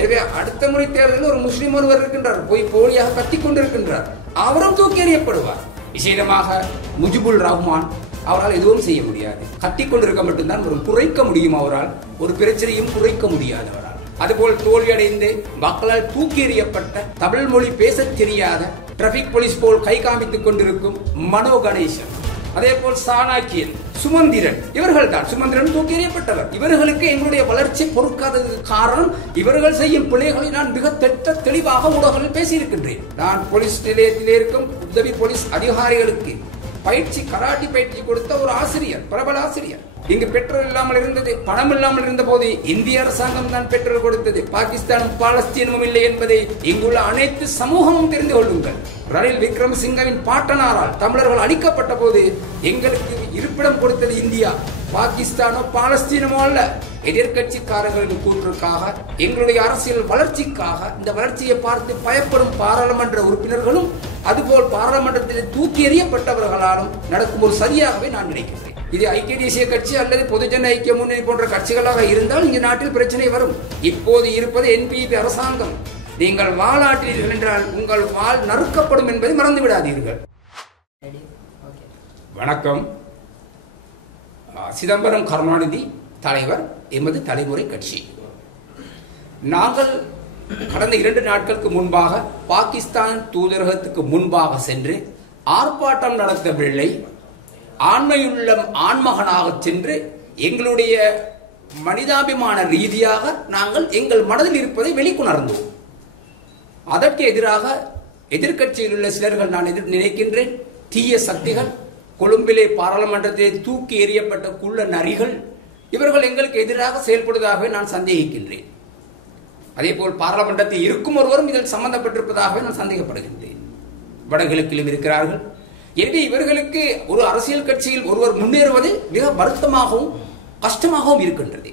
எனவே அடுத்த முறை தேர்தலில் ஒரு முஸ்லிம் ஒருவர் இருக்கின்றார், போய் போலியாக கத்திக் கொண்டிருக்கின்றார், அவரும் தூக்கி எறியப்படுவார். விசேடமாக முஜிபுல் ரஹ்மான், அவரால் எதுவும் செய்ய முடியாது. கத்திக் கொண்டிருக்க மட்டும்தான் ஒரு குறைக்க முடியும், அவரால் ஒரு பிரச்சனையும் குறைக்க முடியாது அவரால். அதுபோல் தோல்வியடைந்து மக்களால் தூக்கி எறியப்பட்ட தமிழ் மொழி பேசத் தெரியாத டிராபிக் போலீஸ் போல் கை காமித்துக் கொண்டிருக்கும் மனோ கணேசன், அதே போல் சாணாக்கியன், சுமந்திரன், இவர்கள் தான். சுமந்திரன் தூக்கி எறியப்பட்டவர். இவர்களுக்கு எங்களுடைய வளர்ச்சி பொறுக்காததுக்கு காரணம் இவர்கள் செய்யும் பிள்ளைகளை நான் மிக தெளிவாக ஊடகங்களில் பேசியிருக்கின்றேன். நான் போலீஸ் நிலையத்திலே இருக்கும் உதவி போலீஸ் அதிகாரிகளுக்கு பயிற்சி, கராட்டி பயிற்சி கொடுத்த ஒரு ஆசிரியர், பிரபல ஆசிரியர். இங்கு பெட்ரோல் இல்லாமல் இருந்தது, பணம் இல்லாமல் இருந்த போது இந்திய அரசாங்கம் தான் பெட்ரோல் கொடுத்தது. பாகிஸ்தானும் பாலஸ்தீனமும் இல்லை என்பதை இங்குள்ள அனைத்து சமூகமும் தெரிந்து கொள்ளுங்கள். ரணில் விக்ரமசிங்கவின் பாட்டனாரால் தமிழர்கள் அழிக்கப்பட்ட போது எங்களுக்கு இருப்பிடம் கொடுத்தது இந்தியா, பாகிஸ்தானோ பாலஸ்தீனமோ அல்ல. எதிர்கட்சிக்காரர்களின் கூற்றுக்காக, எங்களுடைய அரசியல் வளர்ச்சிக்காக, இந்த வளர்ச்சியை பார்த்து பயப்படும் பாராளுமன்ற உறுப்பினர்களும் அதுபோல் பாராளுமன்றத்தில் தூக்கி எறியப்பட்டவர்களாலும் நடக்கும் ஒரு சரியாகவே நான் நினைக்கிறேன். இது ஐக்கிய தேசிய கட்சி அல்லது பொதுஜன ஐக்கிய முன்னணி போன்ற கட்சிகளாக இருந்தால் இங்கு நாட்டில் பிரச்சனை வரும். இப்போது இருப்பது என்பிபி அரசாங்கம். நீங்கள் வாளாற்றீர்கள் என்றால் உங்கள் வாள் நறுக்கப்படும் என்பதை மறந்து விடாதீர்கள். வணக்கம். சிதம்பரம் கருணாநிதி தலைவர், எமது தலைமுறை கட்சி. நாங்கள் கடந்த 2 நாட்களுக்கு முன்பாக பாகிஸ்தான் தூதரகத்துக்கு முன்பாக சென்று ஆர்ப்பாட்டம் நடத்தவில்லை, ஆண்மையுள்ள ஆண்மகனாக சென்று எங்களுடைய மனிதாபிமான ரீதியாக நாங்கள் எங்கள் மனதில் இருப்பதை வெளிக்கொணர்ந்தோம். அதற்கு எதிராக எதிர்கட்சியில் உள்ள சிலர்கள், நான் நினைக்கின்றேன் தீய சக்திகள், கொழும்பிலே பாராளுமன்றத்தில் தூக்கி எறியப்பட்ட குள்ள நரிகள், இவர்கள் எங்களுக்கு எதிராக செயல்படுவதாகவே நான் சந்தேகிக்கின்றேன். அதே போல் பாராளுமன்றத்தில் இருக்கும் ஒருவரும் இதில் சம்பந்தப்பட்டிருப்பதாகவே நான் சந்தேகப்படுகின்றேன். வடகிழக்கிலும் இருக்கிறார்கள். எனவே இவர்களுக்கு ஒரு அரசியல் கட்சியில் ஒருவர் முன்னேறுவது மிக வருத்தமாகவும் கஷ்டமாகவும் இருக்கின்றது.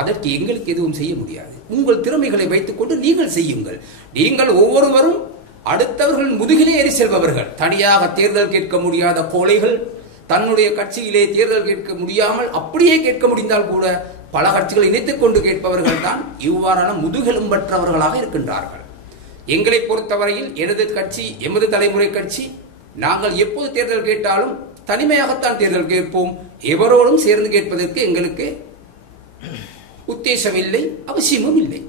அதற்கு எங்களுக்கு எதுவும் செய்ய முடியாது. உங்கள் திறமைகளை வைத்துக் கொண்டு நீங்கள் செய்யுங்கள். நீங்கள் ஒவ்வொருவரும் அடுத்தவர்கள் முதுகிலே ஏறி செல்பவர்கள். தனியாக தேர்தல் கேட்க முடியாத கோழைகள், தன்னுடைய கட்சியிலே தேர்தல் கேட்க முடியாமல் அப்படியே கேட்க முடிந்தால் கூட பல கட்சிகளை இணைத்துக் கொண்டு கேட்பவர்கள் தான் இவ்வாறான முதுகெலும்பற்றவர்களாக இருக்கின்றார்கள். எங்களை பொறுத்தவரையில் எனது கட்சி, எமது தலைமுறை கட்சி, நாங்கள் எப்போது தேர்தல் கேட்டாலும் தனிமையாகத்தான் தேர்தல் கேட்போம். எவரோடும் சேர்ந்து கேட்பதற்கு எங்களுக்கு உத்தேசம் இல்லை, அவசியமும் இல்லை.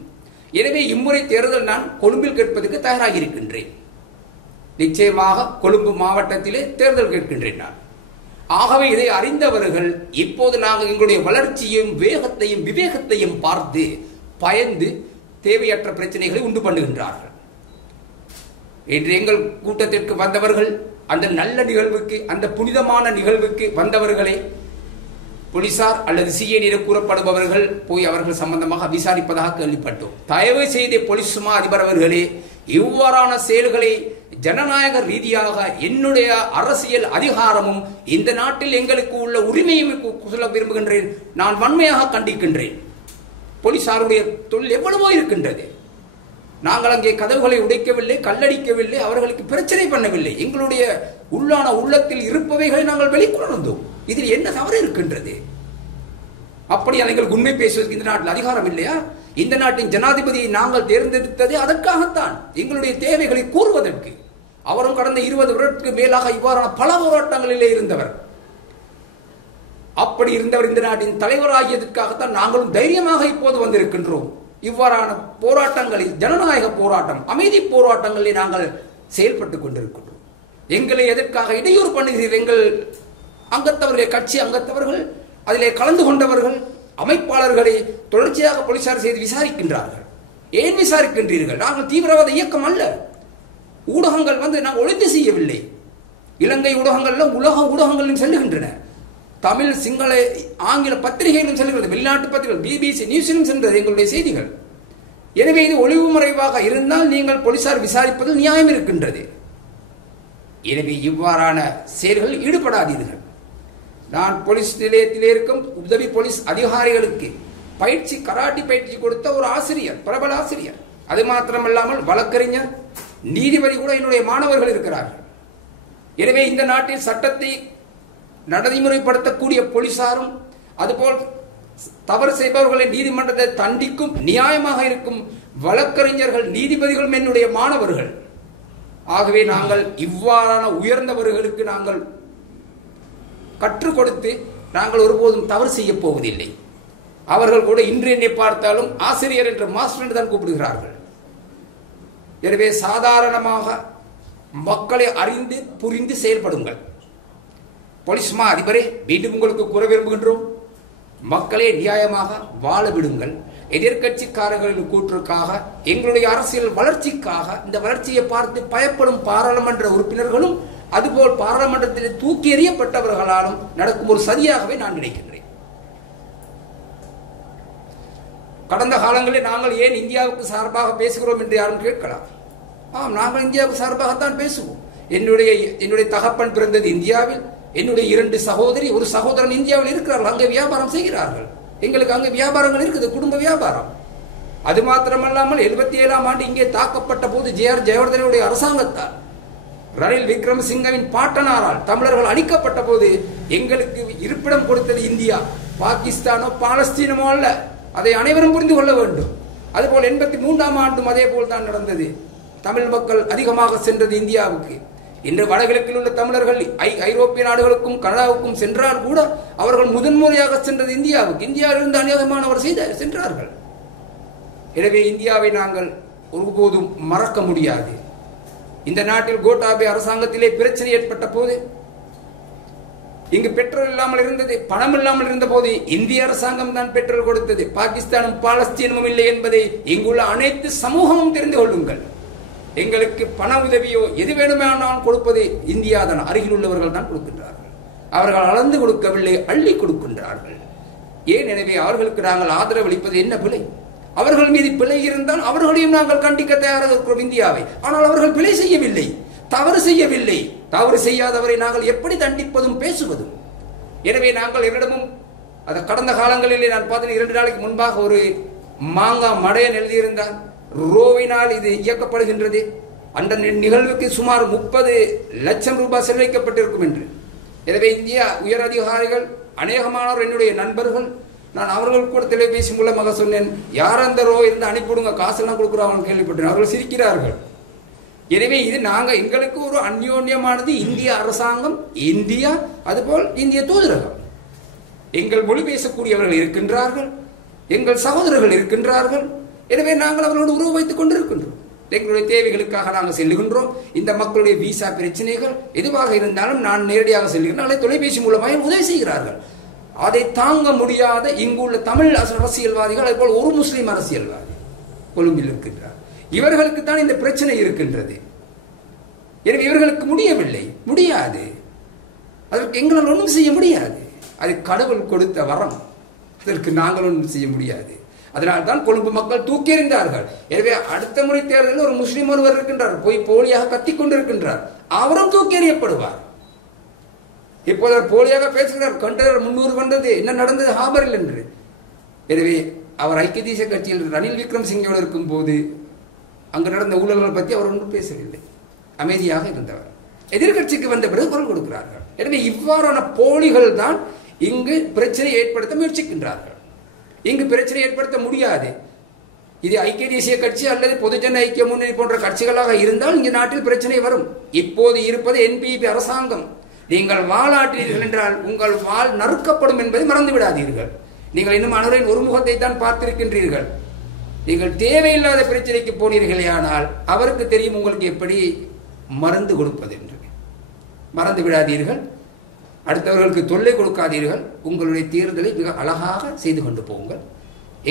எனவே இம்முறை தேர்தல் நான் கொழும்பில் கேட்பதற்கு தயாராகி இருக்கின்றேன். நிச்சயமாக கொழும்பு மாவட்டத்திலே தேர்தல் கேட்கின்றேன் நான். ஆகவே இதை அறிந்தவர்கள் இப்போது நாங்கள் எங்களுடைய வளர்ச்சியையும் வேகத்தையும் விவேகத்தையும் பார்த்து பயந்து தேவையற்ற பிரச்சனைகளை உண்டு பண்ணுகின்றார்கள். இன்று எங்கள் கூட்டத்திற்கு வந்தவர்கள், அந்த நல்ல நிகழ்வுக்கு, அந்த புனிதமான நிகழ்வுக்கு வந்தவர்களை போலீசார் அல்லது சிஐடி கூறப்படுபவர்கள் போய் அவர்கள் சம்பந்தமாக விசாரிப்பதாக கேள்விப்பட்டோம். தயவு செய்து போலீஸ் மா அதிபர் அவர்களே, இவ்வாறான செயல்களை ஜனநாயக ரீதியாக என்னுடைய அரசியல் அதிகாரமும் இந்த நாட்டில் எங்களுக்கு உள்ள உரிமையும் சொல்ல விரும்புகின்றேன். நான் வன்மையாக கண்டிக்கின்றேன். போலீசாருடைய தொழில் எவ்வளவோ இருக்கின்றது. நாங்கள் அங்கே கதவுகளை உடைக்கவில்லை, கல்லடிக்கவில்லை, அவர்களுக்கு பிரச்சனை பண்ணவில்லை. எங்களுடைய உள்ளத்தில் இருப்பவைகளை நாங்கள் வெளிக்கொணர்ந்தோம். இதில் என்ன தவறு இருக்கின்றது? அப்படி எங்களுக்கு உண்மை பேசுவதற்கு இந்த நாட்டில் அதிகாரம் இல்லையா? இந்த நாட்டின் ஜனாதிபதியை நாங்கள் தேர்ந்தெடுத்தது அதற்காகத்தான், எங்களுடைய தேவைகளை கூறுவதற்கு. அவரும் கடந்த 20 வருடத்துக்கு மேலாக இவ்வாறான பல போராட்டங்களிலே இருந்தவர். அப்படி இருந்தவர் இந்த நாட்டின் தலைவராகியதற்காகத்தான் நாங்களும் தைரியமாக இப்போது வந்திருக்கின்றோம். இவ்வாறான போராட்டங்களில், ஜனநாயக போராட்டம், அமைதி போராட்டங்களில் நாங்கள் செயல்பட்டுக் கொண்டிருக்கின்றோம். எங்களை எதற்காக இடையூறு பண்ணுகிறீர்கள்? எங்கள் அங்கத்தவர்கள், கட்சி அங்கத்தவர்கள், அதிலே கலந்து கொண்டவர்கள், அமைப்பாளர்களை தொடர்ச்சியாக போலீசார் செய்து விசாரிக்கின்றார்கள். ஏன் விசாரிக்கின்றீர்கள்? நாங்கள் தீவிரவாத இயக்கம் அல்ல. ஊடகங்கள் நாங்கள் ஒழித்து செய்யவில்லை. இலங்கை ஊடகங்கள்ல உலக ஊடகங்களும் செல்லுகின்றன. தமிழ், சிங்கள, ஆங்கில பத்திரிகைகளும் செல்கிறது. வெளிநாட்டு பத்திரிகைகள், பிபிசி நியூஸிலும் சென்றது எங்களுடைய செய்திகள். எனவே இது ஒளிவு மறைவாக இருந்தால் நீங்கள் போலீசார் விசாரிப்பதில் நியாயம் இருக்கின்றது. எனவே இவ்வாறான செயல்களில் ஈடுபடாதீர்கள். நான் போலீஸ் நிலையத்தில் இருக்கும் உதவி போலீஸ் அதிகாரிகளுக்கு பயிற்சி, கராட்டி பயிற்சி கொடுத்த ஒரு ஆசிரியர், பிரபல ஆசிரியர். அது மாத்திரமல்லாமல் வழக்கறிஞர், நீதிபதி கூட என்னுடைய மாணவர்கள் இருக்கிறார்கள். எனவே இந்த நாட்டில் சட்டத்தை நடைமுறைப்படுத்தக்கூடிய போலீசாரும் அதுபோல் தவறு செய்பவர்களை நீதிமன்றத்தை தண்டிக்கும் நியாயமாக இருக்கும் வழக்கறிஞர்கள் நீதிபதிகளும் என்னுடைய மாணவர்கள். ஆகவே நாங்கள் இவ்வாறான உயர்ந்தவர்களுக்கு நாங்கள் கற்றுக் கொடுத்து நாங்கள் ஒருபோதும் தவறு செய்ய போவதில்லை. அவர்கள் கூட இன்று என்னை பார்த்தாலும் ஆசிரியர் என்ற மாஸ்டர் என்று தான் கூப்பிடுகிறார்கள். எனவே சாதாரணமாக மக்களை அறிந்து புரிந்து செயல்படுங்கள். போலீஸ்மா அதிபரே, மீண்டும் உங்களுக்கு கூற விரும்புகின்றோம், மக்களை நியாயமாக வாழ விடுங்கள். எதிர்கட்சிக்காரர்களின் கூற்றுக்காக, எங்களுடைய அரசியல் வளர்ச்சிக்காக, இந்த வளர்ச்சியை பார்த்து பயப்படும் பாராளுமன்ற உறுப்பினர்களும் அதுபோல் பாராளுமன்றத்தில் தூக்கி எறியப்பட்டவர்களாலும் நடக்கும் ஒரு சதியாகவே நான் நினைக்கின்றேன். கடந்த காலங்களில் நாங்கள் ஏன் இந்தியாவுக்கு சார்பாக பேசுகிறோம் என்று யாரும் கேட்கலாம். ஆம், நாங்கள் இந்தியாவுக்கு சார்பாகத்தான் பேசுவோம். என்னுடைய தகப்பன் பிறந்தது இந்தியாவில். என்னுடைய 2 சகோதரி, ஒரு சகோதரன் இந்தியாவில் இருக்கிறார்கள். அங்கே வியாபாரம் செய்கிறார்கள். எங்களுக்கு அங்கே வியாபாரங்கள் இருக்குது, குடும்ப வியாபாரம். அது மாத்திரமல்லாமல் 77ஆம் ஆண்டு இங்கே தாக்கப்பட்ட போது ஜே.ஆர். ஜெயவர்தனுடைய அரசாங்கத்தால், ரணில் விக்ரமசிங்கவின் பாட்டனாரால் தமிழர்கள் அழிக்கப்பட்ட போது எங்களுக்கு இருப்பிடம் கொடுத்தது இந்தியா, பாகிஸ்தானோ பாலஸ்தீனமோ அல்ல. அதை அனைவரும் புரிந்து கொள்ள வேண்டும். அதுபோல் 83ஆம் ஆண்டும் அதே போல் தான் நடந்தது. தமிழ் மக்கள் அதிகமாக சென்றது இந்தியாவுக்கு. இன்று வடகிழக்கில் உள்ள தமிழர்கள் ஐரோப்பிய நாடுகளுக்கும் கனடாவுக்கும் சென்றால் கூட அவர்கள் முதன்முறையாக சென்றது இந்தியாவுக்கு. இந்தியாவிலிருந்து அநேகமானவர் சென்றார்கள். எனவே இந்தியாவை நாங்கள் ஒருபோதும் மறக்க முடியாது. இந்த நாட்டில் கோட்டாபே அரசாங்கத்திலே பிரச்சனை ஏற்பட்ட போது, இங்கு பெட்ரோல் இல்லாமல் இருந்தது, பணம் இல்லாமல் இருந்த போது இந்திய அரசாங்கம் தான் பெட்ரோல் கொடுத்தது. பாகிஸ்தானும் பாலஸ்தீனமும் இல்லை என்பதை இங்குள்ள அனைத்து சமூகமும் தெரிந்து கொள்ளுங்கள். எங்களுக்கு பண உதவியோ எது வேணுமானாலும் கொடுப்பது இந்தியா தான். அருகில் உள்ளவர்கள் தான் கொடுக்கின்றார்கள். அவர்கள் அளந்து கொடுக்கவில்லை, அள்ளி கொடுக்கின்றார்கள். ஏன்? எனவே அவர்களுக்கு நாங்கள் ஆதரவு அளிப்பது என்ன பிழை? அவர்கள் மீது பிழை இருந்தால் அவர்களையும் நாங்கள் கண்டிக்க தயாராக இருக்கிறோம் இந்தியாவை. ஆனால் அவர்கள் பிழை செய்யவில்லை, தவறு செய்யவில்லை. தவறு செய்யாதவரை நாங்கள் எப்படி தண்டிப்பதும் பேசுவதும்? எனவே நாங்கள் என்னிடமும் கடந்த காலங்களிலே நான் பார்த்தேன், 2 நாளைக்கு முன்பாக ஒரு மாங்கா மடையன் எழுதியிருந்தார். ரோவினால் இது இயக்கப்படுகின்றது. அந்த நிகழ்வுக்கு சுமார் 30 லட்சம் ரூபாய் செலவழிக்கப்பட்டிருக்கும் என்று. எனவே இந்தியா உயர் அதிகாரிகள், அநேகமானவர் என்னுடைய நண்பர்கள், நான் அவர்கள் கூட தொலைபேசி மூலமாக சொன்னேன், யார் அந்த ரோ இருந்து அனுப்பிவிடுங்க, காசெல்லாம் கொடுக்குறாங்கன்னு கேள்விப்பட்டேன். அவர்கள் சிரிக்கிறார்கள். எனவே இது எங்களுக்கு ஒரு அந்யோன்யமானது இந்திய அரசாங்கம், இந்தியா, அதுபோல் இந்திய தூதரகம். எங்கள் மொழி பேசக்கூடியவர்கள் இருக்கின்றார்கள், எங்கள் சகோதரர்கள் இருக்கின்றார்கள். எனவே நாங்கள் அவர்களோடு உறவு வைத்துக் கொண்டிருக்கின்றோம். எங்களுடைய தேவைகளுக்காக நாங்கள் செல்லுகின்றோம். இந்த மக்களுடைய விசா பிரச்சனைகள் எதுவாக இருந்தாலும் நான் நேரடியாக செல்கிறேன், தொலைபேசி மூலமாக உதவி செய்கிறார்கள். அதை தாங்க முடியாத இங்குள்ள தமிழ் அரசியல்வாதிகள், அதுபோல் ஒரு முஸ்லீம் அரசியல்வாதி கொழும்பில் இருக்கின்றார். இவர்களுக்கு தான் இந்த பிரச்சனை இருக்கின்றது. எனவே இவர்களுக்கு முடியாது. அதற்கு எங்களால் ஒன்றும் செய்ய முடியாது. அது கடவுள் கொடுத்த வரம், அதற்கு நாங்கள் ஒன்றும் செய்ய முடியாது. அதனால்தான் கொழும்பு மக்கள் தூக்கி எறிந்தார்கள். எனவே அடுத்த முறை தேர்தலில் ஒரு முஸ்லீம் ஒருவர் இருக்கின்றார், போய் போலியாக கத்திக் கொண்டிருக்கின்றார், அவரும் தூக்கி எறியப்படுவார். இப்போது அவர் போலியாக பேசுகிறார், கண்டனர் 300 வந்தது, என்ன நடந்தது ஹாபரில் என்று. எனவே அவர் ஐக்கிய தேசிய கட்சியில் ரணில் விக்ரமசிங்கோடு இருக்கும் போது அங்கு நடந்த ஊழல்கள் பற்றி அவர் ஒன்றும் பேசவில்லை, அமைதியாக இருந்தவர். எதிர்கட்சிக்கு வந்த பிறகு குரல் கொடுக்கிறார்கள். எனவே இவ்வாறான போலிகள் தான் இங்கு பிரச்சனை ஏற்படுத்த முயற்சிக்கின்றார்கள். இங்கு பிரச்சனை ஏற்படுத்த முடியாது. இது ஐக்கிய தேசிய கட்சி அல்லது பொதுஜன ஐக்கிய முன்னணி போன்ற கட்சிகளாக இருந்தால் இங்கு நாட்டில் பிரச்சனை வரும். இப்போது இருப்பது என்பிபி அரசாங்கம். நீங்கள் வாளாற்றினீர்கள் என்றால் உங்கள் வாள் நறுக்கப்படும் என்பதை மறந்து விடாதீர்கள். நீங்கள் இன்னும் அனைவரின் ஒரு முகத்தை தான் பார்த்திருக்கின்றீர்கள். நீங்கள் தேவையில்லாத பிரச்சனைக்கு போனீர்களே, ஆனால் அவருக்கு தெரியும் உங்களுக்கு எப்படி மருந்து கொடுப்பது என்று. மறந்து விடாதீர்கள். அடுத்தவர்களுக்கு தொல்லை கொடுக்காதீர்கள். உங்களுடைய தேர்தலை மிக அழகாக செய்து கொண்டு போங்கள்.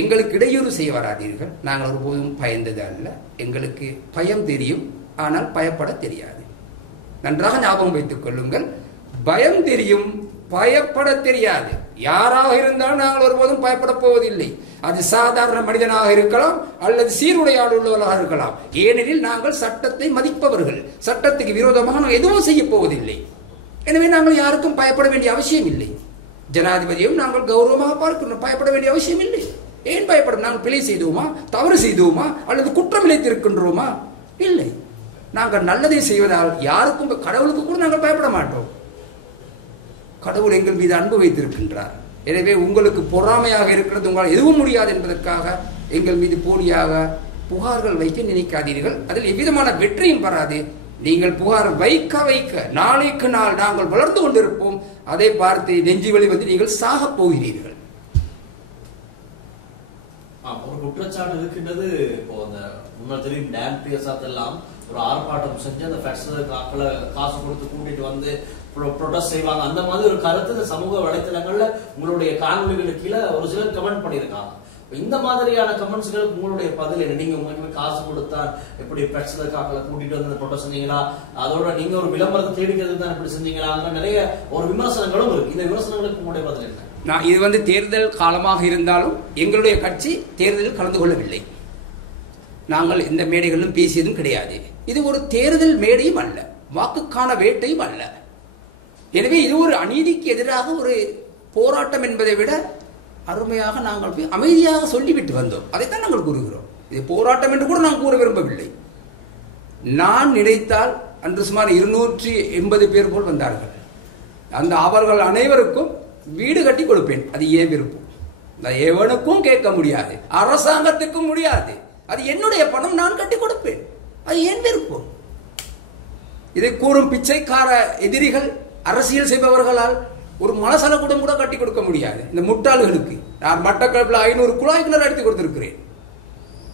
எங்களுக்கு இடையூறு செய்ய வராதீர்கள். நாங்கள் ஒருபோதும் பயந்தது அல்ல. எங்களுக்கு பயம் தெரியும், ஆனால் பயப்பட தெரியாது. நன்றாக ஞாபகம் வைத்துக் கொள்ளுங்கள். பயம் தெரியும், பயப்பட தெரியாது. யாராக இருந்தாலும் நாங்கள் ஒருபோதும் பயப்பட போவதில்லை. அது சாதாரண மனிதனாக இருக்கலாம் அல்லது சீருடையாடு உள்ளவர்களாக இருக்கலாம். ஏனெனில் நாங்கள் சட்டத்தை மதிப்பவர்கள். சட்டத்துக்கு விரோதமாக எதுவும் செய்ய போவதில்லை. எனவே நாங்கள் யாருக்கும் பயப்பட வேண்டிய அவசியம் இல்லை. ஜனாதிபதியும் நாங்கள் கௌரவமாக பார்க்கணும், பயப்பட வேண்டிய அவசியம் இல்லை. ஏன் பயப்படும்? நாங்கள் பிழை செய்தோமா, தவறு செய்தோமா, அல்லது குற்றம் இழைத்திருக்கின்றோமா? இல்லை. நாங்கள் நல்லதை செய்வதால் யாருக்கும், கடவுளுக்கு கூட நாங்கள் பயப்பட மாட்டோம். கடவுள் எங்கள் மீது அன்பு வைத்திருக்கின்றார். எனவே உங்களுக்கு பொறாமையாக இருக்கிறது, உங்களால் எதுவும் முடியாது என்பதற்காக எங்கள் மீது போலியாக புகார்கள் வைக்க நினைக்காதீர்கள். அதில் எவ்விதமான வெற்றியும் வராது. நீங்கள் புகார் வைக்க வைக்க நாளைக்கு நாள் நாங்கள் வளர்ந்து கொண்டிருப்போம். அதை பார்த்து நெஞ்சு வலி வந்து நீங்கள் சாக போகிறீர்கள். ஒரு குற்றச்சாட்டு இருக்கின்றது. இப்போ அந்த முன்னாள் தெரியும் டான் பிரியசாத் எல்லாம் ஒரு ஆர்ப்பாட்டம் செஞ்சு அந்த ஆக்களை காசு கொடுத்து கூட்டிட்டு வந்து ப்ரொடெஸ்ட் செய்வாங்க. அந்த மாதிரி ஒரு கருத்து சமூக வலைத்தளங்கள்ல உங்களுடைய காணொலிகளுக்கு கீழே ஒரு சிலர் கமெண்ட் பண்ணியிருக்காங்க. இந்த மாதிரியான கமெண்ட்ஸ்களுக்கு உங்களுடைய பதில் என்ன? நீங்க உங்களுக்கு காசு கொடுத்தா எப்படி ஆக்களை கூட்டிட்டு வந்து ப்ரொடெஸ்ட் செஞ்சீங்களா? அதோட நீங்க ஒரு விளம்பரத்தை தேடிக்கிறது தான் இப்படி செஞ்சீங்களா? நிறைய ஒரு விமர்சனங்களும் இருக்கு. இந்த விமர்சனங்களுக்கு உங்களுடைய பதில் என்ன? நான் இது வந்து தேர்தல் காலமாக இருந்தாலும் எங்களுடைய கட்சி தேர்தலில் கலந்து கொள்ளவில்லை. நாங்கள் இந்த மேடைகளிலும் பேசியதும் கிடையாது. இது ஒரு தேர்தல் மேடையும் அல்ல, வாக்குக்கான வேட்டையும் அல்ல. எனவே இது ஒரு அநீதிக்கு எதிராக ஒரு போராட்டம் என்பதை விட அருமையாக நாங்கள் போய் அமைதியாக சொல்லிவிட்டு வந்தோம். அதைத்தான் நாங்கள் கூறுகிறோம். இது போராட்டம் என்று கூட நான் கூற விரும்பவில்லை. நான் நினைத்தால் அன்று சுமார் 280 பேர் போல் வந்தார்கள். அந்த அவர்கள் அனைவருக்கும் வீடு கட்டி கொடுப்பேன். அது ஏன் விருப்பம், எவனுக்கும் கேட்க முடியாது, அரசாங்கத்துக்கும் முடியாது. அது என்னுடைய பணம், நான் கட்டி கொடுப்பேன். அது ஏன் விருப்பம்? இதை கூறும் பிச்சைக்கார எதிரிகள், அரசியல் செய்பவர்களால் ஒரு மலசலக்கூடம் கூட கட்டி கொடுக்க முடியாது. இந்த முட்டாள்களுக்கு நான் மட்டக்களப்பில் 500 குழாய் கிணறு அடித்து கொடுத்திருக்கிறேன்.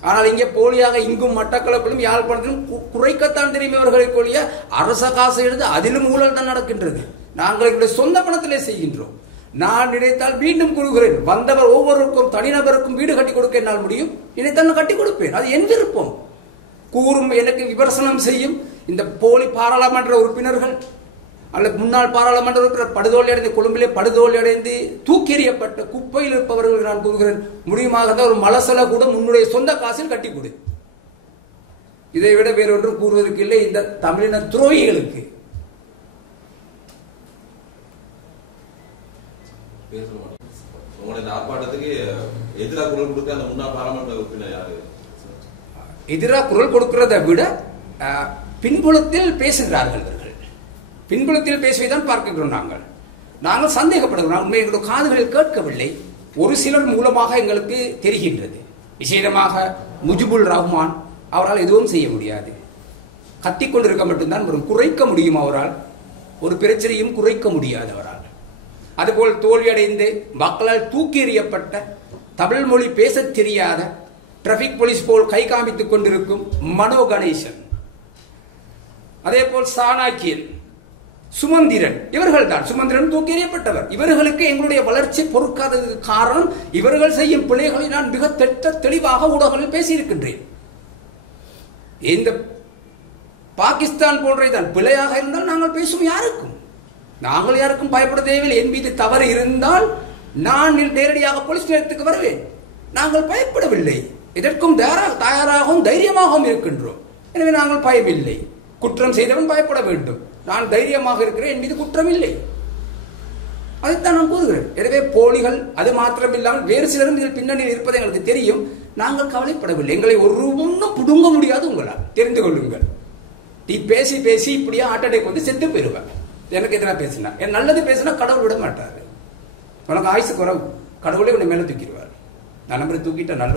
ஆனால் இங்கே போலியாக இங்கும் மட்டக்களப்பிலும் யாழ்ப்பாணத்திலும் குறைக்கத்தான் தெரியுமவர்களுக்கு ஒழிய அரச காசு எடுத்து அதிலும் ஊழல் தான் நடக்கின்றது. நாங்கள் எங்களுடைய சொந்த பணத்திலே செய்கின்றோம். நான் நினைத்தால் மீண்டும் கூறுகிறேன், வந்தவர் ஒவ்வொருவருக்கும் தனிநபருக்கும் வீடு கட்டி கொடுக்க என்னால் முடியும். நினைத்தால் கட்டி கொடுப்பேன். அது என் விருப்பம். கூறும் எனக்கு விமர்சனம் செய்யும் இந்த போலி பாராளுமன்ற உறுப்பினர்கள் அல்லது முன்னாள் பாராளுமன்ற உறுப்பினர் படுதோல்வி அடைந்து கொழும்பிலே படுதோல்வி அடைந்து தூக்கி எறியப்பட்ட குப்பையில் இருப்பவர்கள் நான் கூறுகிறேன், முடியுமாக இருந்தால் ஒரு மலசல கூட உன்னுடைய சொந்த காசில் கட்டி கொடு. இதை விட வேறொன்றும் கூறுவதற்கு இல்லை இந்த தமிழின துரோகிகளுக்கு. எதிராக குரல் கொடுக்கிறதை விட பின்புலத்தில் பேசுகிறார்கள். பின்புலத்தில் பேசுவதைதான் பார்க்கிறோம். நாங்கள் சந்தேகப்படுகிறோம். உண்மை எங்களுடைய காதுகளில் கேட்கவில்லை. ஒரு சிலர் மூலமாக எங்களுக்கு தெரிகின்றது. விசேடமாக முஜிபுல் ரஹ்மான், அவரால் எதுவும் செய்ய முடியாது. கத்திக்கொண்டிருக்க மட்டும்தான் வரும், குறைக்க முடியும் அவரால். ஒரு பிரச்சனையும் குறைக்க முடியாது அவரால். அதுபோல் தோல்வியடைந்து மக்களால் தூக்கி எறியப்பட்ட, தமிழ் மொழி பேச தெரியாத, டிராபிக் போலீஸ் போல் கை காமித்துக் கொண்டிருக்கும் மனோ கணேசன், அதே போல் சாணாக்கியன், சுமந்திரன், இவர்கள் தான். சுமந்திரன் தூக்கி எறியப்பட்டவர். இவர்களுக்கு எங்களுடைய வளர்ச்சி பொறுக்காததுக்கு காரணம் இவர்கள் செய்யும் பிள்ளைகளை நான் மிக தெளிவாக ஊடகங்களில் பேசியிருக்கின்றேன். இந்த பாகிஸ்தான் போன்றதான் பிழையாக இருந்தால் நாங்கள் பேசும் யாருக்கும், நாங்கள் யாருக்கும் பயப்பட தேவையில்லை. என் மீது தவறு இருந்தால் நான் நேரடியாக போலீஸ் நிலையத்துக்கு வருவேன். நாங்கள் பயப்படவில்லை. இதற்கும் தயாராகவும் தைரியமாகவும் இருக்கின்றோம். எனவே நாங்கள் பயமில்லை. குற்றம் செய்தவன் பயப்பட வேண்டும். நான் தைரியமாக இருக்கிறேன், என் மீது குற்றம் இல்லை. அதைத்தான் நான் கூறுகிறேன். எனவே போலிகள் அது மாத்திரமில்லாமல் வேறு சிலரும் இதில் பின்னணியில் இருப்பது எங்களுக்கு தெரியும். நாங்கள் கவலைப்படவில்லை. எங்களை ஒரு ஒன்றும் புடுங்க முடியாது. உங்களால் தெரிந்து கொள்ளுங்கள். நீ பேசி பேசி இப்படியே ஹார்ட் அட்டாக் வந்து செத்து போயிருவேன். எனக்கு எதிராக பேசினா, என் நல்லது பேசினா கடவுள் விட மாட்டாரு. உனக்கு ஆயுசு குறைவு, கடவுளே உன்னை மேல தூக்கிடுவார். நான் நம்பரை தூக்கிட்ட நல்ல